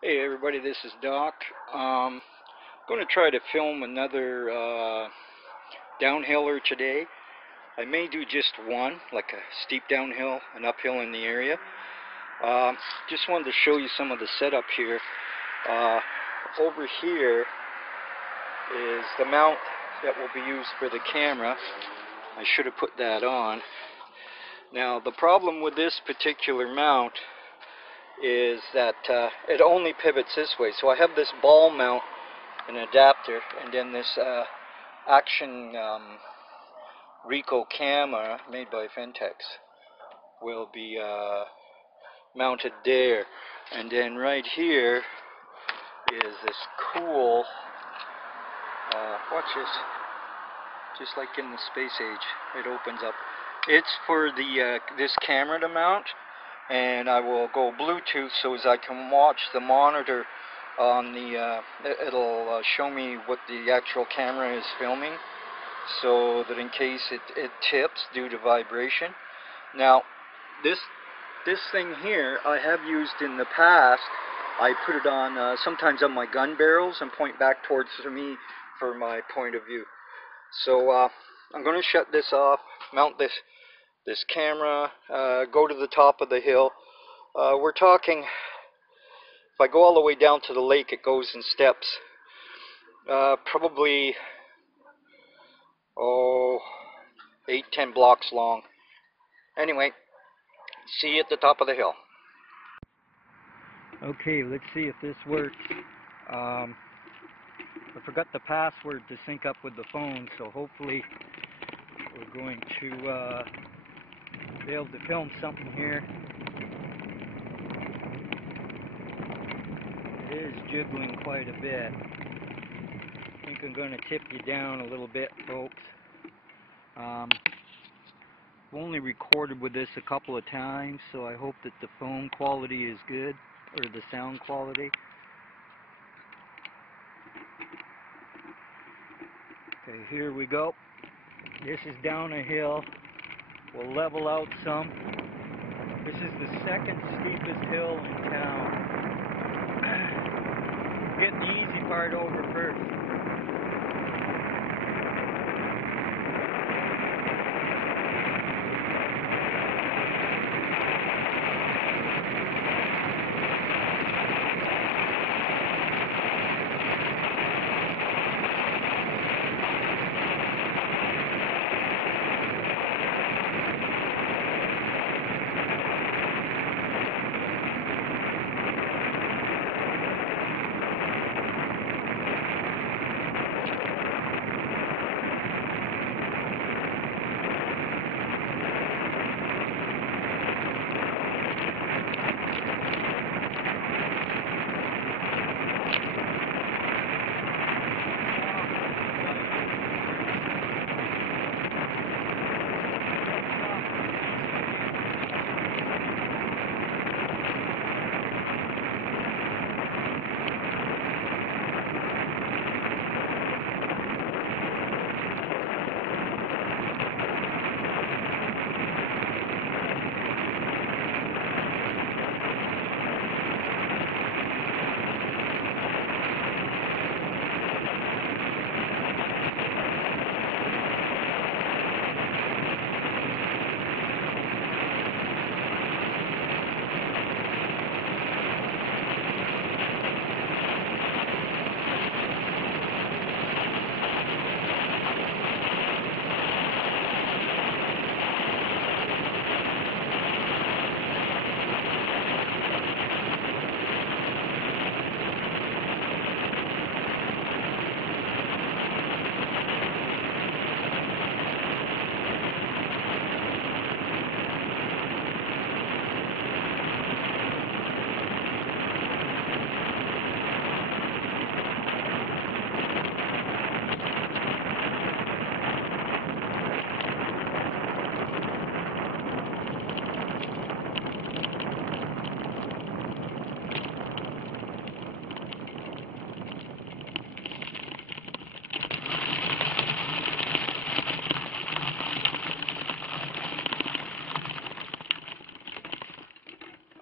Hey everybody, this is Doc. Going to try to film another downhiller today. I may do just one, like a steep downhill and uphill in the area. Just wanted to show you some of the setup here. Over here is the mount that will be used for the camera. I should have put that on. Now the problem with this particular mount is that it only pivots this way. So I have this ball mount, an adapter, and then this Action Ricoh camera made by Fentex will be mounted there. And then right here is this cool, watch this, just like in the space age, it opens up. It's for the this camera to mount, and I will go Bluetooth so as I can watch the monitor on the, it'll show me what the actual camera is filming, so that in case it tips due to vibration. Now, this thing here I have used in the past. I put it on sometimes on my gun barrels and point back towards me for my point of view. So I'm going to shut this off, mount this camera, go to the top of the hill. We're talking, if I go all the way down to the lake, it goes in steps. Probably 8-10 blocks long. Anyway, see you at the top of the hill. Okay, let's see if this works. I forgot the password to sync up with the phone, so hopefully we're going to be able to film something here. It is jiggling quite a bit. I think I'm going to tip you down a little bit, folks. I've only recorded with this a couple of times, so I hope that the phone quality is good, or the sound quality. Okay, here we go. This is down a hill. We'll level out some. This is the second steepest hill in town. Get the easy part over first.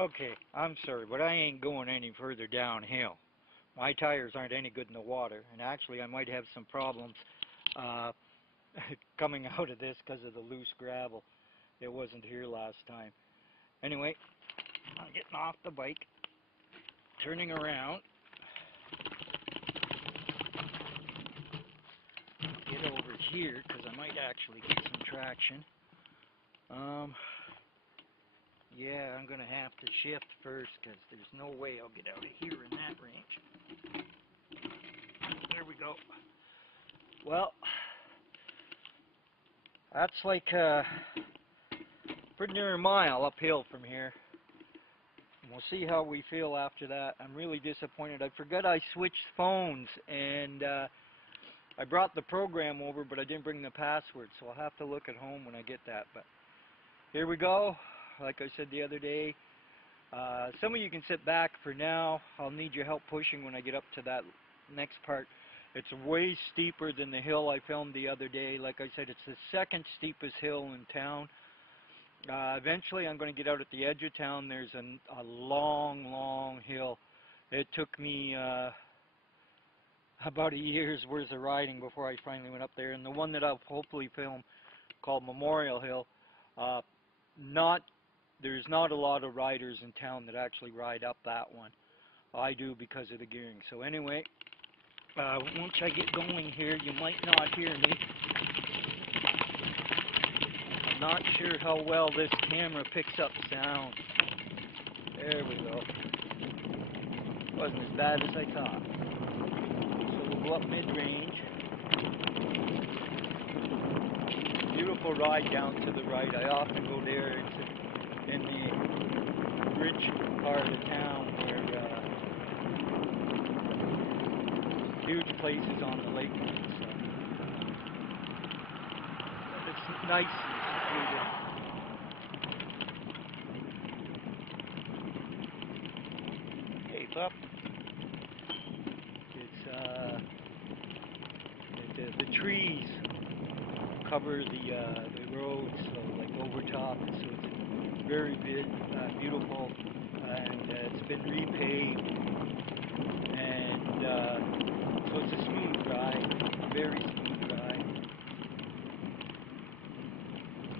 Okay, I'm sorry, but I ain't going any further downhill. My tires aren't any good in the water, and actually I might have some problems uh, coming out of this because of the loose gravel. It wasn't here last time. Anyway, I'm getting off the bike, turning around, get over here because I might actually get some traction. Yeah, I'm going to have to shift first because there's no way I'll get out of here in that range. There we go. Well, that's like pretty near a mile uphill from here. And we'll see how we feel after that. I'm really disappointed. I forgot I switched phones, and I brought the program over, but I didn't bring the password, so I'll have to look at home when I get that. But here we go. Like I said the other day, some of you can sit back for now. I'll need your help pushing when I get up to that next part. It's way steeper than the hill I filmed the other day. Like I said, it's the second steepest hill in town. Eventually I'm going to get out at the edge of town. There's a long hill. It took me about a year's worth of riding before I finally went up there. And the one that I'll hopefully film, called Memorial Hill, there's not a lot of riders in town that actually ride up that one. I do because of the gearing. So anyway, once I get going here, you might not hear me. I'm not sure how well this camera picks up sound. There we go. Wasn't as bad as I thought. So we'll go up mid-range. Beautiful ride down to the right. I often go there. It's in the rich part of the town where huge places on the lake. So it's nice and secluded. Hey, pup. It's the trees cover the roads, so like over top, so it's very beautiful, and it's been repaved, and so it's a smooth ride, very smooth ride.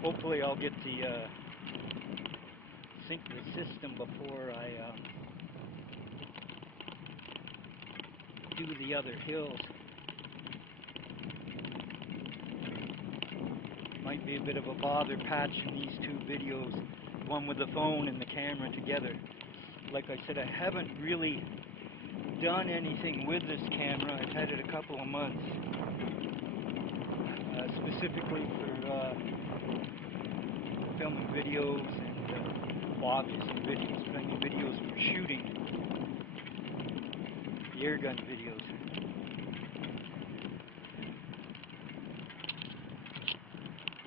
Hopefully I'll get the sync the system before I do the other hills. Might be a bit of a bother patching these two videos, one with the phone and the camera together. Like I said, I haven't really done anything with this camera. I've had it a couple of months, specifically for filming videos and obviously videos, but I mean videos for shooting, the air gun videos.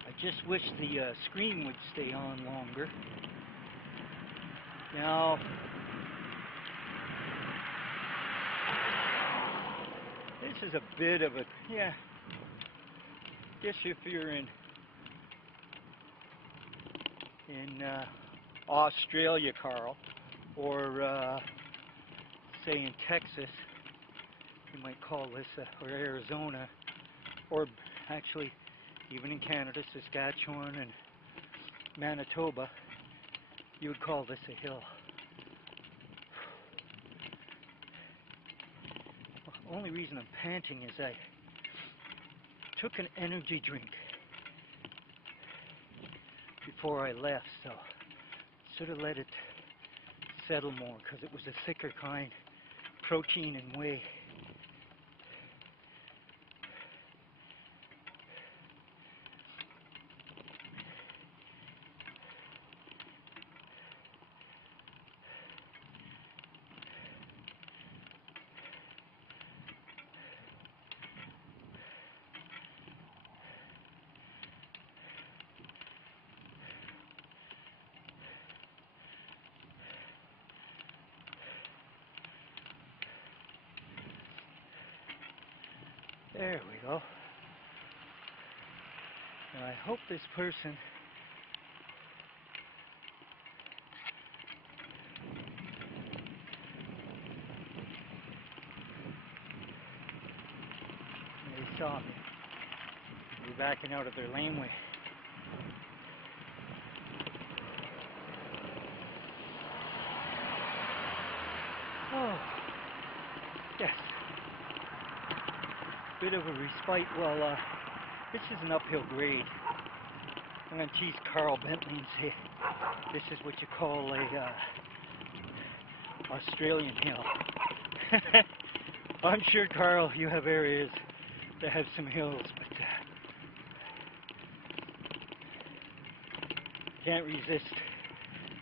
I just wish the screen would stay on longer. Now, this is a bit of a, yeah, guess if you're in Australia, Carl, or say in Texas, you might call this, or Arizona, or actually even in Canada, Saskatchewan and Manitoba, you would call this a hill. The only reason I'm panting is I took an energy drink before I left, so sort of let it settle more because it was a thicker kind, protein and whey. There we go. Now I hope this person saw me. We're backing out of their laneway. Oh, yes. Bit of a respite. Well, this is an uphill grade. I'm going to tease Carl Bentley and say this is what you call a Australian hill. I'm sure, Carl, you have areas that have some hills, but can't resist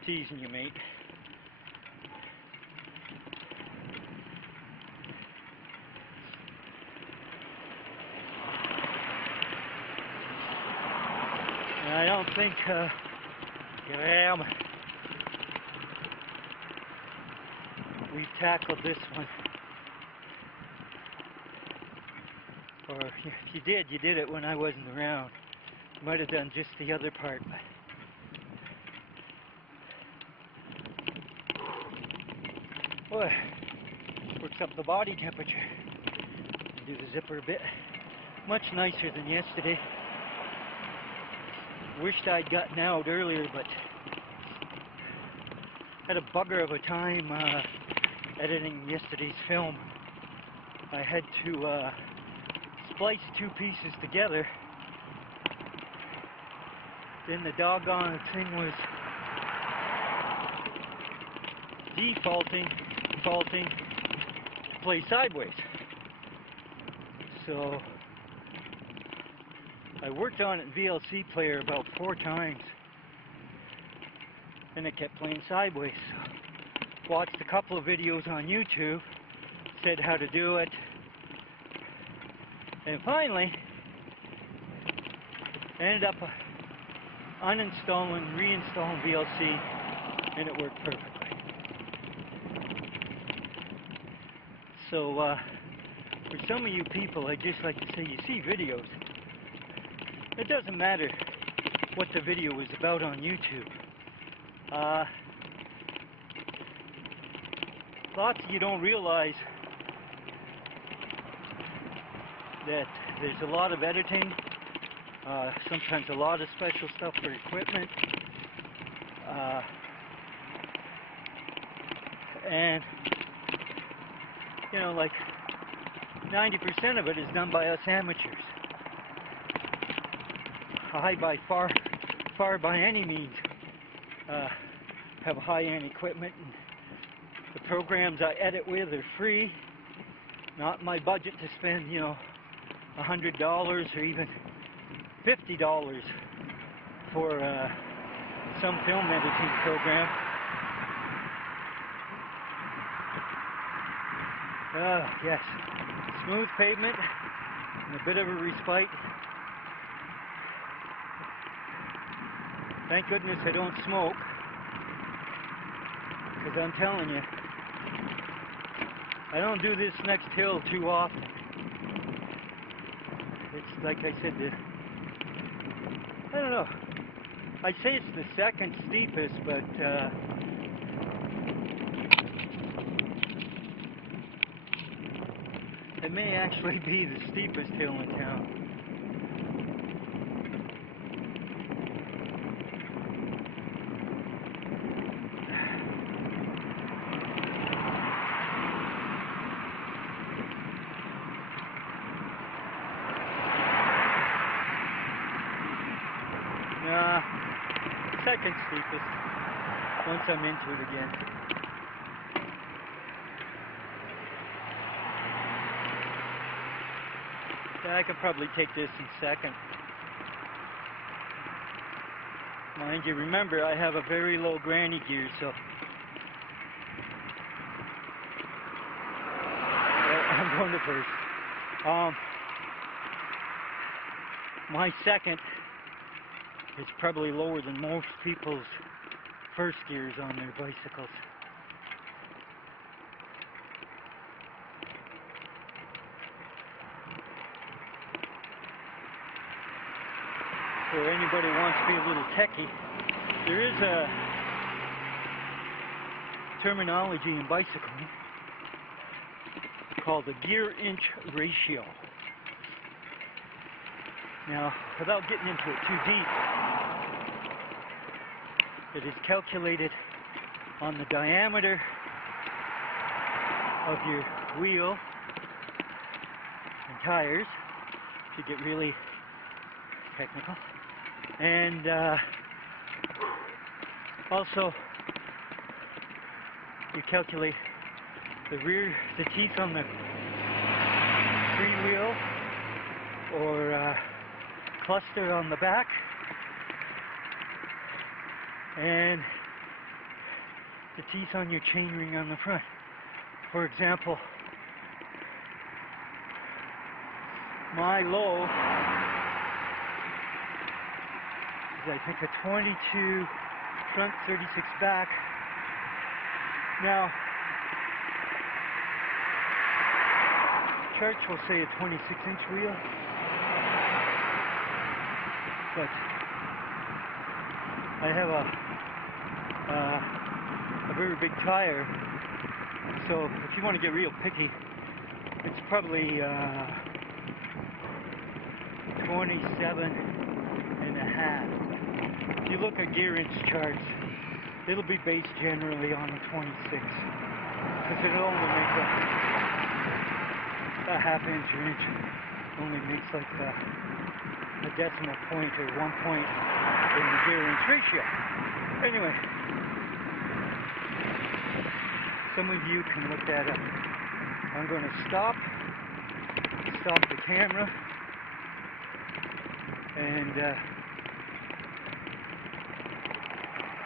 teasing you, mate. And I don't think we've tackled this one. Or if you did it when I wasn't around. You might have done just the other part. Boy, works up the body temperature. Do the zipper a bit. Much nicer than yesterday. Wished I'd gotten out earlier, but had a bugger of a time editing yesterday's film. I had to splice two pieces together. Then the doggone thing was defaulting to play sideways. So I worked on it in VLC player about 4 times. And it kept playing sideways. So watched a couple of videos on YouTube, said how to do it. And finally, ended up uninstalling, reinstalling VLC, and it worked perfectly. So, for some of you people, I'd just like to say, you see videos. It doesn't matter what the video is about on YouTube. Lots of you don't realize that there's a lot of editing, sometimes a lot of special stuff for equipment, and you know, like 90% of it is done by us amateurs. I by far by any means have high-end equipment, and the programs I edit with are free. Not my budget to spend, you know, $100 or even $50 for some film editing program. Yes, smooth pavement and a bit of a respite. Thank goodness I don't smoke, because I'm telling you, I don't do this next hill too often. It's like I said, I don't know, I'd say it's the second steepest, but it may actually be the steepest hill in town. Second steepest, once I'm into it again. Yeah, I could probably take this in second. Mind you, remember, I have a very low granny gear, so I'm going to first. My second is probably lower than most people's first gears on their bicycles. So anybody wants to be a little techie, there is a terminology in bicycling called the gear inch ratio. Now, without getting into it too deep, it is calculated on the diameter of your wheel and tires, to get really technical, and also you calculate the teeth on the freewheel or cluster on the back, and the teeth on your chainring on the front. For example, my low is, I think, a 22 front, 36 back. Now, charts will say a 26-inch wheel, but I have a very big tire, so if you want to get real picky, it's probably 27 and a half. If you look at gear inch charts, it'll be based generally on a 26, because it'll only make a half inch or inch, only makes like a decimal point or 1 point in the gear inch ratio. Anyway, some of you can look that up. I'm going to stop the camera and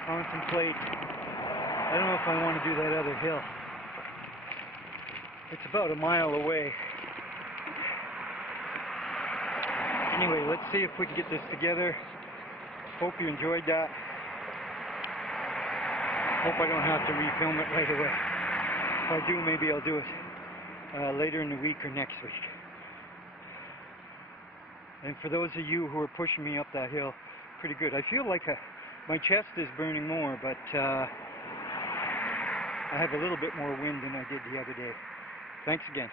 contemplate. I don't know if I want to do that other hill. It's about a mile away. Anyway, let's see if we can get this together. Hope you enjoyed that. Hope I don't have to refilm it right away. If I do, maybe I'll do it later in the week or next week. And for those of you who are pushing me up that hill, pretty good. I feel like my chest is burning more, but I have a little bit more wind than I did the other day. Thanks again.